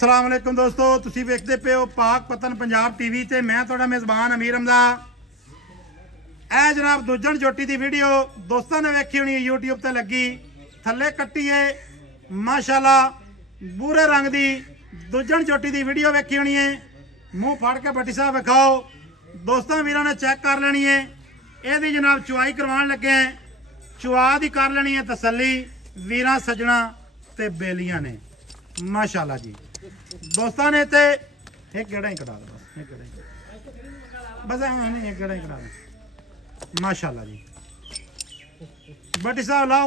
अस्सलाम वालेकुम दोस्तों, तुसी वेखदे पे हो पाक पतन पंजाब टीवी ते मैं तुहाडा मेज़बान अमीर हमदा। ए जनाब दुजन चोटी दी वीडियो दोस्तों ने वेखी होनी यूट्यूब ते लगी थल्ले कट्टी है माशाल्लाह बूरे रंग दी दुजन चोटी दी वीडियो वेखी होनी है। मुंह फाड़ के बट्टी साहब विखाओ दोस्तों वीरों ने चेक कर लेनी है। यदि जनाब चुवाई करवान लगे हैं चुआ दी कर लेनी है तसल्ली वीरां सजना ते बेलियां ने माशाल्लाह जी। दोस्तों ने ते एक गेड़ा ही कटा दो बस एक गेड़ा ही बस नहीं एक गेड़ा ही कटा दो माशाल्लाह जी। बट्टी साहब लाओ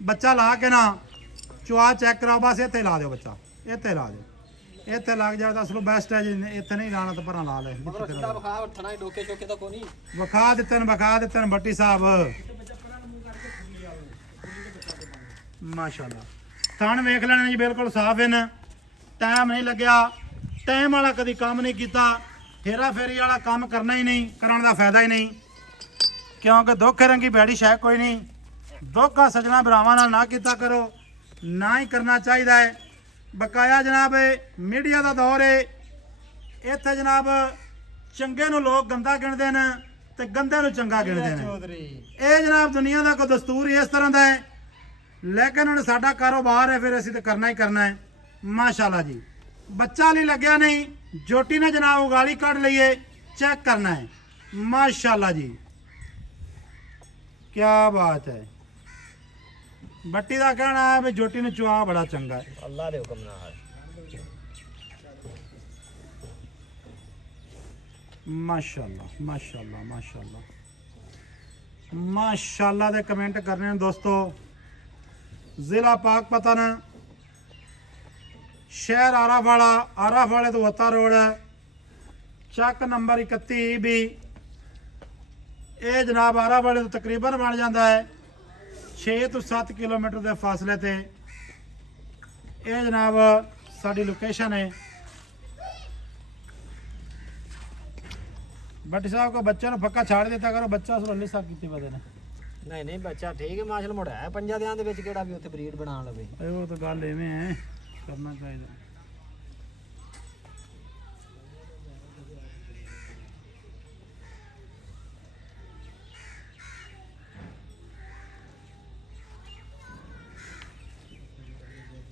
बच्चा ला के ना चुआ चेक कराओ बस इत्थे ला दो बच्चा इत्थे ला दो इत्थे लग जाए तो असलों बेस्ट है जी। इत्थे नहीं लाना तो परा ला ले विखा दिते बट्टी साहब माशाल्लाह। थन वेख लेने जी बिल्कुल साफ इन टाइम नहीं लग्या टाइम वाला कभी काम नहीं किया हेरा फेरी वाला काम करना ही नहीं करने का फायदा ही नहीं क्योंकि दुख रंगी बैड़ी शह कोई नहीं। दुख आ सजना भरावां नाल ना किया करो ना ही करना चाहिए है। बकाया जनाब मीडिया का दौर है इत्थे जनाब चंगे नूं लोग गंदा गिणदे हैं ते गंदे नूं चंगा गिणदे हैं। ये जनाब दुनिया का कोई दस्तूर इस तरह का है लेकिन हुण साडा कारोबार है फिर असीं तो करना ही करना है माशाल्लाह जी। बच्चा नहीं लग्या नहीं जोटी ने जनाब उगाली कढ़ लीए चेक करना है माशाल्लाह जी क्या बात है। बट्टी का कहना है भी जोटी ने चुआ बड़ा चंगा है अल्लाह दे हुक्म नाल माशाल्लाह माशाल्लाह माशाल्लाह माशाल्लाह दे कमेंट करने हैं दोस्तों। जिला पाक पतन शहर आराफाड़े तो वत्ता रोड चक नंबर 31 भी ये जनाब आराफाड़े तो तकरीबन बन जाता है 6 तो 7 किलोमीटर के फासले ते ये जनाब साड़ी लोकेशन है। बट्टी साहब को बच्चे ने पक्का छाड़ देता करो बच्चा उसने साफ की बदे ने नहीं बच्चा ठीक है माशल मुड़ा है पंजा दियां दे विच केड़ा भी उत्थे ब्रीड बना लवे वो तो गल एवें है करना चाहिए।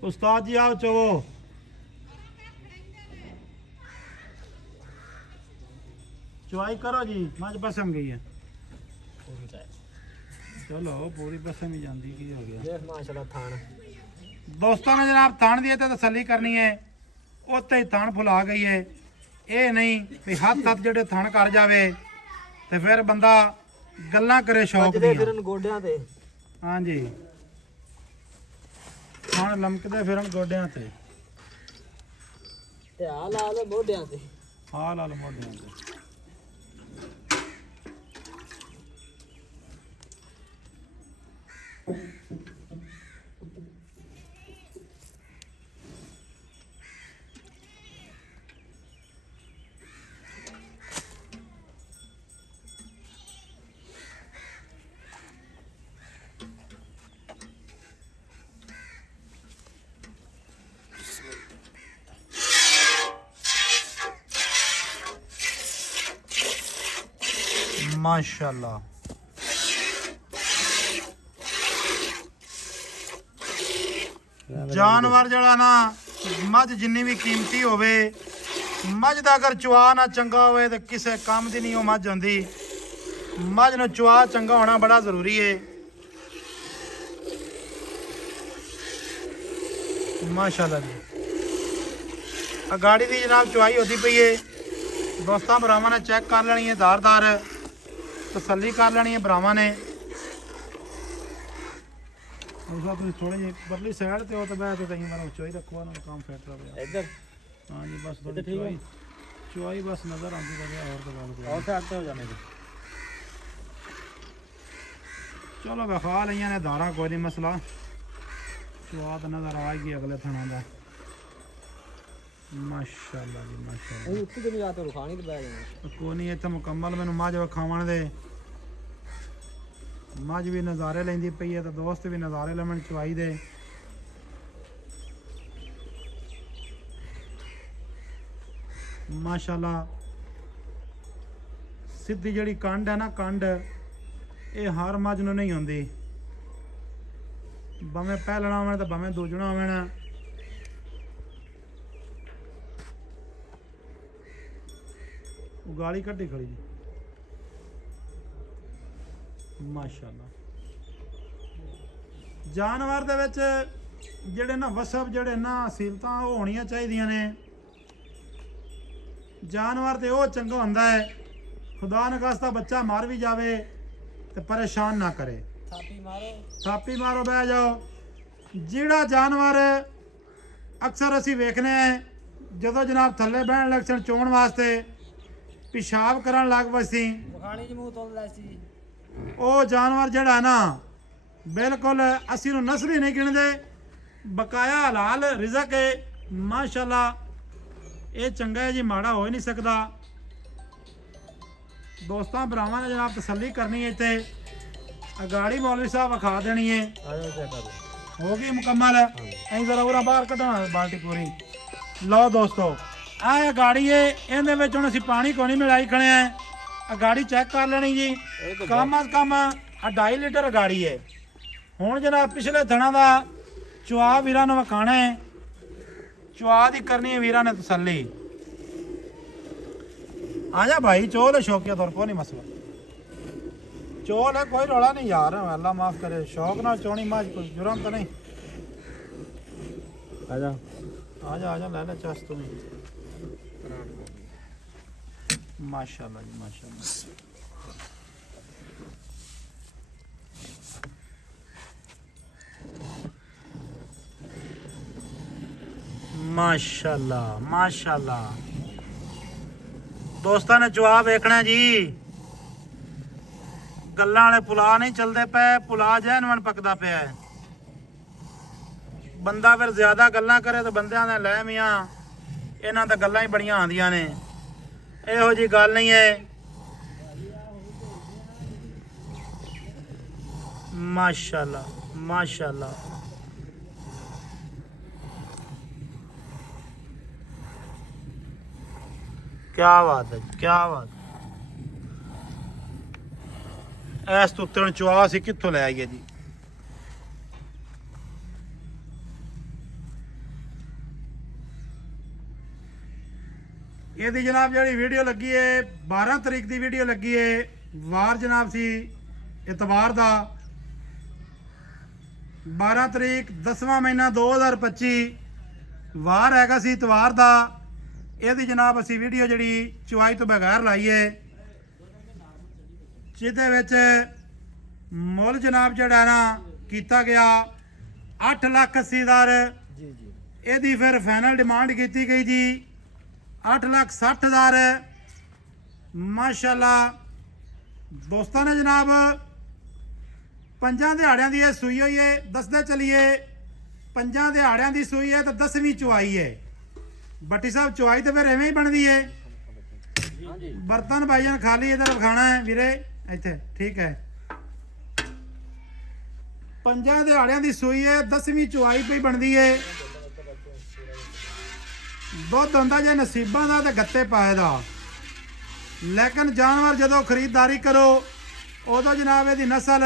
उस्ताद जी आओ चवो चुवाई करो जी मज पसम गई है चलो पूरी पसम ही जाती की हो गया देख माशाल्लाह थान दोस्तों ने जनाब थान दी तो तसली करनी है उत्ते ही थान फुला गई है। ये नहीं भी हथ जेडे थान कर जावे तो फिर बंदा गल्लां करे शौक दी फिरन गोडियां ते हाँ जी थान लमकदे फिरन गोडियां ते हाल हाल मोढियां ते हाल हाल मोडियां ते माशाल्लाह। जानवर जड़ा ना मझ जिन्नी भी कीमती होवे मझ दा अगर चुआ ना चंगा होवे तो किसी काम दी नहीं वो मझ होंदी। मझ नूं चुआ चंगा होना बड़ा जरूरी है माशाल्लाह जी। गाड़ी की जनाब चुआई होती पई है दोस्तों भरावां ने चेक कर लेनी है धारदार तसल्ली कर लेनी है भरावां ने। थोड़ी जी परली साइड ते हो तो मैं तो कहीं बार चुआई रखो ना काम फैट रहा इधर हाँ जी बस थोड़ी चुआई चुआई बस नजर आती है और तो बात और साइड पे हो जाने दे चलो विखा लिया ने धारा कोई नहीं मसला चुआ तो नजर आ गई अगले थाना का माशाल्लाह जी माशाल्लाह। उत्थे ते नहीं आते रुखानी ते बैठ जाना कोई नहीं इत्थे मुकम्मल मैनू मझ विखावन दे मझ भी नज़ारे लेंदी पई है तो दोस्त भी नज़ारे लमन चुआई दे ਮਾਸ਼ਾਅੱਲਾ ਸਿੱਧੀ ਜਿਹੜੀ ਕੰਡ ਹੈ ਨਾ ਕੰਡ ਇਹ ਹਰ ਮੱਝ ਨੂੰ ਨਹੀਂ ਹੁੰਦੀ ਭਾਵੇਂ ਪਹਿਲਣਾ ਹੋਵੇ ਤਾਂ ਭਾਵੇਂ ਦੂਜਣਾ ਹੋਵੇ ਨਾ ਗਾਲੀ ਕੱਢੀ ਖੜੀ ਜੀ ਮਾਸ਼ਾਅੱਲਾ ਜਾਨਵਰ ਦੇ ਵਿੱਚ ਜਿਹੜੇ ਨਾ ਵਸਫ ਜਿਹੜੇ ਨਾ ਅਸੀਲਤਾਂ ਉਹ ਹੋਣੀਆਂ ਚਾਹੀਦੀਆਂ ਨੇ ਜਾਨਵਰ ਤੇ ਉਹ ਚੰਗਾ ਹੁੰਦਾ ਹੈ ਖੁਦਾ ਨਖਾਸਤਾ ਬੱਚਾ ਮਰ ਵੀ ਜਾਵੇ ਤੇ ਪਰੇਸ਼ਾਨ ਨਾ ਕਰੇ ਥਾਪੀ ਮਾਰੋ ਬਹਿ ਜਾਓ ਜਿਹੜਾ ਜਾਨਵਰ ਅਕਸਰ ਅਸੀਂ ਵੇਖਨੇ ਆ ਜਦੋਂ ਜਨਾਬ ਥੱਲੇ ਬਹਿਣ ਲੱਗ ਚੋਣ ਵਾਸਤੇ ਪਿਸ਼ਾਬ ਕਰਨ ਲੱਗ ਪਈ ਉਹ ਜਾਨਵਰ ਜਿਹੜਾ ਨਾ ਬਿਲਕੁਲ ਅਸੀਂ ਨੂੰ ਨਸਲੀ ਨਹੀਂ ਗਿਣਦੇ ਬਕਾਇਆ ਹਲਾਲ ਰਿਜ਼ਕ ਹੈ ਮਾਸ਼ਾਅੱਲਾ ਇਹ ਚੰਗਾ ਹੈ ਜੀ ਮਾੜਾ ਹੋ ਹੀ ਨਹੀਂ ਸਕਦਾ ਦੋਸਤਾਂ ਭਰਾਵਾਂ ਨੇ ਜਨਾਬ ਤਸੱਲੀ ਕਰਨੀ ਹੈ ਇੱਥੇ ਅਗਾੜੀ ਮੌਲਵੀ ਸਾਹਿਬ ਵਿਖਾ ਦੇਣੀ ਹੈ ਹੋ ਗਈ ਮੁਕੰਮਲ ਐਂ ਜ਼ਰਾ ਉਰਾ ਬਾਹਰ ਕੱਢਣਾ ਬਾਲਟੀ ਪੂਰੀ ਲਓ ਦੋਸਤੋ ਆਹ ਗਾੜੀ ਹੈ ਇਹਦੇ ਵਿੱਚ ਹੁਣ ਅਸੀਂ ਪਾਣੀ ਕੋਈ ਨਹੀਂ ਮਿਲਾਈ ਖਣੇ ਆ ਗਾੜੀ ਚੈੱਕ ਕਰ ਲੈਣੀ ਜੀ ਕਮ ਅਜ਼ ਕਮ 2.5 ਲੀਟਰ ਗਾੜੀ ਹੈ ਹੁਣ ਜਨਾਬ ਪਿਛਲੇ ਦਿਨਾਂ ਦਾ ਚੁਆ ਵੀਰਾਂ ਨੂੰ ਵਿਖਾਣਾ ਹੈ ਚੁਆ ਦੀ ਕਰਨੀ ਹੈ ਵੀਰਾਂ ਨੇ ਤਸੱਲੀ ਆ ਜਾ ਭਾਈ ਚੋਲ है शौकिया तौर को नहीं मसला चोल है कोई रौला नहीं यार अल्लाह माफ करे शौक ना चोनी माज कोई जुर्म तो नहीं आजा ले ले चस तू माशाल्लाह जी माशाल्लाह माशाल्लाह ਦੋਸਤਾਂ ਨੇ ਜਵਾਬ ਵੇਖਣਾ ਜੀ ਗੱਲਾਂ ਵਾਲੇ ਪੁਲਾ ਨਹੀਂ ਚੱਲਦੇ ਪਏ ਪੁਲਾ ਜੈਨਵਨ ਪੱਕਦਾ ਪਿਆ ਹੈ ਬੰਦਾ ਫਿਰ ਜ਼ਿਆਦਾ ਗੱਲਾਂ ਕਰੇ ਤਾਂ ਬੰਦਿਆਂ ਨੇ ਲੈ ਮੀਆਂ ਇਹਨਾਂ ਤਾਂ ਗੱਲਾਂ ਹੀ ਬੜੀਆਂ ਆਉਂਦੀਆਂ ਨੇ ਇਹੋ ਜੀ ਗੱਲ ਨਹੀਂ ਹੈ ਮਾਸ਼ਾਅੱਲਾ ਮਾਸ਼ਾਅੱਲਾ क्या बात है क्या बात ऐस तो उत्तरण चुआ सी कित्थों ले आई है जी ਇਹਦੀ ਜਨਾਬ ਜਿਹੜੀ ਵੀਡੀਓ ਲੱਗੀ ਹੈ 12 ਤਰੀਕ ਦੀ ਵੀਡੀਓ ਲੱਗੀ ਹੈ ਵਾਰ ਜਨਾਬ ਸੀ ਇਤਵਾਰ ਦਾ 12 ਤਰੀਕ 10ਵਾਂ ਮਹੀਨਾ 2025 ਵਾਰ ਹੈਗਾ ਸੀ ਇਤਵਾਰ ਦਾ ਇਹਦੀ ਜਨਾਬ ਅਸੀਂ ਵੀਡੀਓ ਜਿਹੜੀ ਚੁਆਈ ਤੋਂ ਬਗੈਰ ਲਾਈ ਹੈ ਜਿਹਦੇ ਵਿੱਚ ਮੁੱਲ ਜਨਾਬ ਜਿਹੜਾ ਨਾ ਕੀਤਾ ਗਿਆ 8,80,000 ਜੀ ਜੀ ਇਹਦੀ ਫਿਰ ਫਾਈਨਲ ਡਿਮਾਂਡ ਕੀਤੀ ਗਈ ਜੀ 8,60,000 ਮਾਸ਼ਾਅੱਲਾ ਦੋਸਤਾਂ ਨੇ ਜਨਾਬ 5 ਦਿਹਾੜਿਆਂ ਦੀ ਇਹ ਸੂਈ ਹੋਈ ਹੈ ਦੱਸਦੇ ਚਲੀਏ 5 ਦਿਹਾੜਿਆਂ ਦੀ ਸੂਈ ਹੈ ਤਾਂ 10ਵੀਂ ਚੁਆਈ ਹੈ ਬੱਟੀ ਸਾਹਿਬ ਚੁਆਈ ਤੇ ਫਿਰ ਐਵੇਂ ਹੀ ਬਣਦੀ ਹੈ ਬਰਤਨ ਭਾਈਆਂ ਖਾਲੀ ਇਧਰ ਵਿਖਾਣਾ ਹੈ ਵੀਰੇ ਇੱਥੇ ਠੀਕ ਹੈ 5 ਦਿਹਾੜਿਆਂ ਦੀ ਸੂਈ ਹੈ 10ਵੀਂ ਚੁਆਈ ਪਈ ਬਣਦੀ ਹੈ ਦੁੱਧ ਹੁੰਦਾ ਜੇ ਨਸੀਬਾਂ ਦਾ ਤੇ ਗੱਤੇ ਪਾਏ ਦਾ ਲੇਕਿਨ ਜਾਨਵਰ ਜਦੋਂ ਖਰੀਦਦਾਰੀ ਕਰੋ ਉਦੋਂ ਜਨਾਬ ਇਹਦੀ ਨਸਲ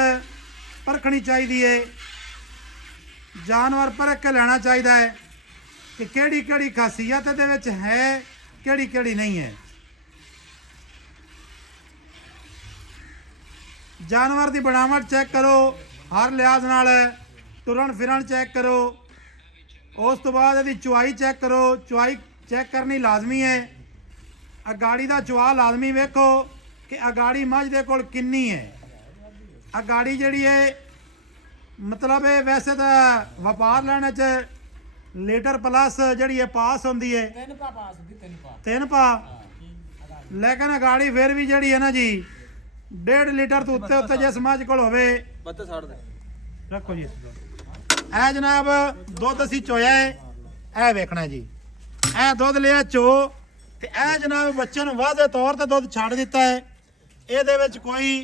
ਪਰਖਣੀ ਚਾਹੀਦੀ ਹੈ ਜਾਨਵਰ ਪਰਖ ਕੇ ਲੈਣਾ ਚਾਹੀਦਾ ਹੈ ਕਿ ਕਿਹੜੀ ਕਿਹੜੀ ਖਾਸੀਅਤ ਇਹਦੇ ਵਿੱਚ ਹੈ ਕਿਹੜੀ ਕਿਹੜੀ ਨਹੀਂ ਹੈ ਜਾਨਵਰ ਦੀ ਬਣਾਵਟ ਚੈੱਕ ਕਰੋ ਹਰ ਲਿਹਾਜ਼ ਨਾਲ ਤੁਰਨ ਫਿਰਨ ਚੈੱਕ ਕਰੋ ਉਸ ਤੋਂ ਬਾਅਦ ਇਹਦੀ ਚੁਆਈ ਚੈੱਕ ਕਰੋ ਚੁਆਈ ਚੈੱਕ ਕਰਨੀ ਲਾਜ਼ਮੀ ਹੈ ਅਗਾੜੀ ਦਾ ਚੁਆ ਲਾਜ਼ਮੀ ਵੇਖੋ ਕਿ ਅਗਾੜੀ ਮੱਝ ਦੇ ਕੋਲ ਕਿੰਨੀ ਹੈ ਅਗਾੜੀ ਜਿਹੜੀ ਹੈ ਮਤਲਬ ਇਹ ਵੈਸੇ ਤਾਂ ਵਪਾਰ ਲੈਣ 'ਚ ਲੀਟਰ ਪਲੱਸ ਜਿਹੜੀ ਹੈ ਪਾਸ ਹੁੰਦੀ ਹੈ 3 ਪਾ ਲੇਕਿਨ ਅਗਾੜੀ ਫਿਰ ਵੀ ਜਿਹੜੀ ਹੈ ਨਾ ਜੀ 1.5 ਲੀਟਰ ਤੋਂ ਉੱਤੇ ਜੇ ਸਮਾਜ ਕੋਲ ਹੋਵੇ ਰੱਖੋ ਜੀ ਇਹ ਜਨਾਬ ਦੁੱਧ ਅਸੀਂ ਚੋਇਆ ਹੈ ਇਹ ਵੇਖਣਾ ਜੀ ਇਹ ਦੁੱਧ ਲਿਆ ਚੋ ਤੇ ਇਹ ਜਨਾਬ ਬੱਚੇ ਨੂੰ ਵਾਅਦੇ ਤੌਰ ਤੇ ਦੁੱਧ ਛੱਡ ਦਿੱਤਾ ਹੈ ਇਹਦੇ ਵਿੱਚ ਕੋਈ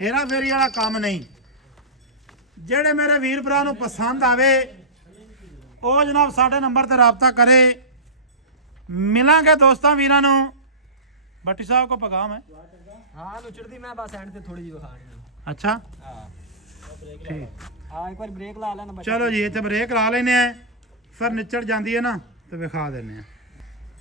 ਹੇਰਾ ਫੇਰੀ ਵਾਲਾ ਕੰਮ ਨਹੀਂ ਜਿਹੜੇ ਮੇਰੇ ਵੀਰ ਭਰਾ ਨੂੰ ਪਸੰਦ ਆਵੇ ਉਹ ਜਨਾਬ ਸਾਡੇ ਨੰਬਰ ਤੇ ਰਾਬਤਾ ਕਰੇ ਮਿਲਾਂਗੇ ਦੋਸਤਾਂ ਵੀਰਾਂ ਨੂੰ। ਬੱਟੀ ਸਾਹਿਬ ਕੋ ਪੈਗਾਮ ਹੈ। ਹਾਂ ਨੁਚੜਦੀ ਮੈਂ ਬਸ ਐਂਡ ਤੇ ਥੋੜੀ ਜਿਹੀ ਵਿਖਾਣੀ ਅੱਛਾ ਹਾਂ ਠੀਕ। ਹਾਂ ਇੱਕ ਵਾਰ ਬ੍ਰੇਕ ਲਾ ਲੈਣਾ ਬੱਚਾ। ਚਲੋ ਜੀ ਇੱਥੇ ਬ੍ਰੇਕ ਲਾ ਲੈਨੇ ਆ, ਫਿਰ ਨਿਚੜ ਜਾਂਦੀ ਹੈ ਨਾ ਤੇ ਵਿਖਾ ਦਿੰਨੇ ਆ।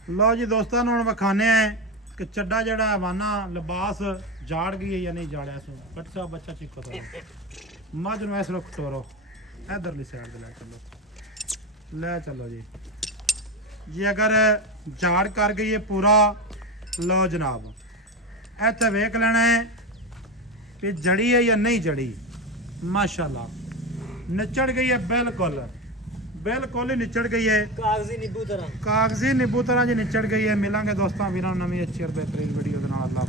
ਲਓ ਜੀ ਦੋਸਤਾਂ ਨੂੰ ਹੁਣ ਵਿਖਾਣੇ ਆ ਕਿ ਚੱਡਾ ਜਿਹੜਾ ਹਵਾਨਾ ਲਿਬਾਸ ਜਾੜ ਗਈ ਹੈ ਜਾਂ ਨਹੀਂ ਜਾੜਿਆ ਸੋ। ਬੱਟੀ ਸਾਹਿਬ ਬੱਚਾ ਚਿੱਕੋ ਤੋਂ ਮੱਝ ਨੂੰ ਇਸ ਰੁੱਖ ਤੋਰੋ, ਇਧਰਲੀ ਸਾਈਡ ਤੇ ਲੈ ਚੱਲੋ, ਲੈ ਚੱਲੋ ਜੀ। ਜੀ ਅਗਰ ਝਾੜ ਕਰ ਗਈ ਹੈ ਪੂਰਾ, ਲਓ ਜਨਾਬ ਇੱਥੇ ਵੇਖ ਲੈਣਾ ਹੈ ਕਿ ਜੜੀ ਹੈ ਜਾਂ ਨਹੀਂ ਜੜੀ। ਮਾਸ਼ਾਅੱਲਾ ਨਿਚੜ ਗਈ ਹੈ, ਬਿਲਕੁਲ ਬਿਲਕੁਲ ਹੀ ਨਿਚੜ ਗਈ ਹੈ, ਕਾਗਜ਼ੀ ਨਿੰਬੂ ਤਰ੍ਹਾਂ। ਕਾਗਜ਼ੀ ਨਿੰਬੂ ਤਰ੍ਹਾਂ ਜੀ ਨਿਚੜ ਗਈ ਹੈ। ਮਿਲਾਂਗੇ ਦੋਸਤਾਂ ਵੀਰਾਂ ਨੂੰ ਨਵੀਂ ਅੱਛੀ ਔਰ ਬਿਹਤਰੀਨ ਵੀਡੀਓ ਦੇ ਨਾਲ। ਅੱਲਾਹ